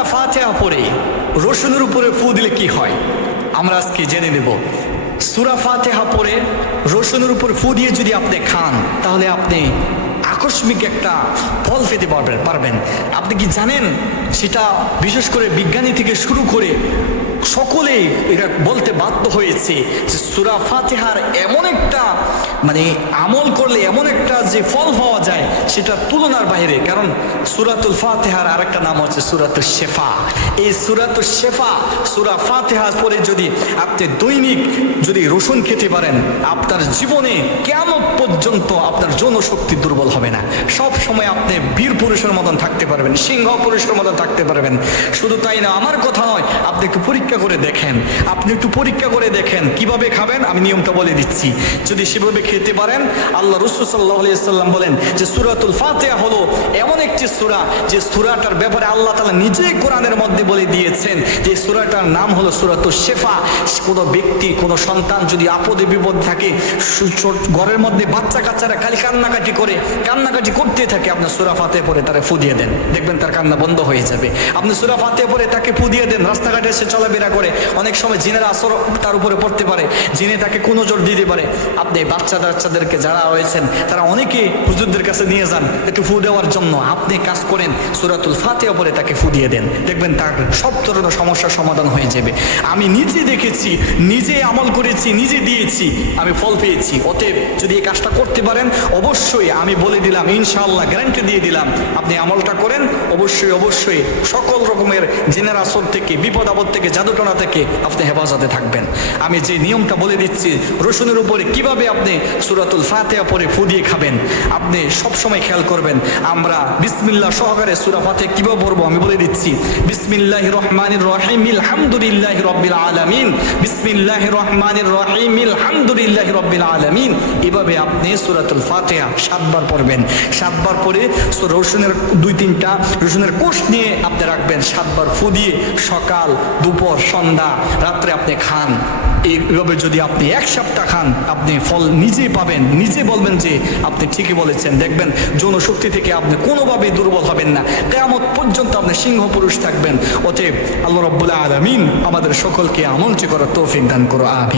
সূরা ফাতিহা পড়ে রসুনের উপরে ফু দিলে কি হয় আমরা আজকে জেনে নেব। সূরা ফাতিহা পড়ে রসুনের উপর ফু দিয়ে যদি আপনি খান তাহলে আপনি আকস্মিক একটা ফল পেতে পারবেন। আপনি কি জানেন সেটা বিশেষ করে বিজ্ঞানী থেকে শুরু করে সকলেই এটা বলতে বাধ্য হয়েছে যে সূরা ফাতিহার এমন একটা আমল করলে এমন একটা যে ফল পাওয়া যায় সেটা তুলনার বাইরে। কারণ সূরাতুল ফাতিহার আরেকটা নাম হচ্ছে সূরাতুশ শিফা। এই সূরাতুশ শিফা সূরা ফাতিহা পড়ে যদি আপনি দৈনিক যদি রসুন খেতে পারেন আপনার জীবনে কিয়ামত পর্যন্ত আপনার জনশক্তি দুর্বল হবে না। সব সময় আপনি বীর পুরুষের মতন থাকতে পারবেন, সিংহ পুরুষের মতন থাকতে পারবেন। শুধু তাই না, আমার কথা নয়, আপনি একটু পরীক্ষা করে দেখেন কিভাবে খাবেন। আমি নিয়মটা বলে দিচ্ছি। যদি সেভাবে খেতে পারেন, আল্লাহ রাসূল সাল্লাল্লাহু আলাইহি ওয়াসাল্লাম বলেন যে সূরাতুল ফাতিহা হলো এমন একটি সূরা যে সূরাটার ব্যাপারে আল্লাহ তাআলা নিজেই কোরআনের মধ্যে বলে দিয়েছেন যে সূরাটার নাম হলো সূরাতুশ শিফা। কোনো ব্যক্তি কোনো সন্তান যদি আপদে বিপদ থাকে, ঘরের মধ্যে বাচ্চা কাচ্চারা খালি কান্নাকাটি করতে থাকে, আপনার সূরা ফাতিহা পড়ে তারে ফু দিয়ে দেন, দেখবেন তার কান্না বন্ধ হয়ে যাবে। আপনি সূরা ফাতিহা পড়ে তাকে ফু দিয়ে দেন, রাস্তাঘাটে এসে চলাফেরা করে, অনেক সময় জিনের আসর তার উপরে পড়তে পারে, জিনে তাকে কোনো জোর দিতে পারে। আপনি বাচ্চাদেরকে যারা রয়েছেন তারা অনেকে হুজুরদের কাছে নিয়ে যান একটু ফু দেওয়ার জন্য। আপনি কাজ করেন সূরাতুল ফাতিহা পড়ে তাকে ফু দিয়ে দেন, দেখবেন তার সব ধরনের সমস্যার সমাধান হয়ে যাবে। আমি নিজে দেখেছি, নিজে আমল করেছি, নিজে দিয়েছি, আমি ফল পেয়েছি। অতএব যদি এই কাজটা করতে পারেন অবশ্যই আমি বলে দিলাম, ইনশাআল্লাহ গ্যারান্টি দিয়ে দিলাম, আপনি আমলটা করেন অবশ্যই সকল রকমের জিনের আসর থেকে, বিপদ আপদ থেকে, জাদুটনা থেকে আপনি হেফাজতে থাকবেন। আমি যে নিয়মটা বলে দিচ্ছি রসুনের উপরে কিভাবে আপনি সূরাতুল ফাতিহা পড়ে ফু দিয়ে খাবেন, আপনি সবসময় খেয়াল করবেন। আমরা বিসমিল্লাহ সহকারে সূরা ফাতিহা কিভাবে পড়বো আমি বলে দিচ্ছি। বিসমিল্লাহির রহমানির রহিম আলহামদুলিল্লাহি রাব্বিল আলামিন, বিসমিল্লাহির রহমানির রহিম আলহামদুলিল্লাহি রাব্বিল আলামিন। এভাবে আপনি সূরাতুল ফাতিহা 7 বার পড়বেন। 7 বার পরে রসুনের 2-3টা রসুনের কোষ নিয়ে আপনি রাখবেন, 7 বার ফু দিয়ে সকাল, দুপুর, সন্ধ্যা, রাত্রে আপনি খান। এইভাবে যদি আপনি 1 সপ্তাহ খান আপনি ফল নিজেই পাবেন, নিজে বলবেন যে আপনি ঠিকই বলেছেন। দেখবেন জনশক্তি থেকে আপনি কোনোভাবে দুর্বল হবেন না, কিয়ামত পর্যন্ত আপনি সিংহ পুরুষ থাকবেন। অতএব আল্লাহ রাব্বুল আলামিন আমাদের সকলকে আমলটি করার তৌফিক দান করো। আমিন।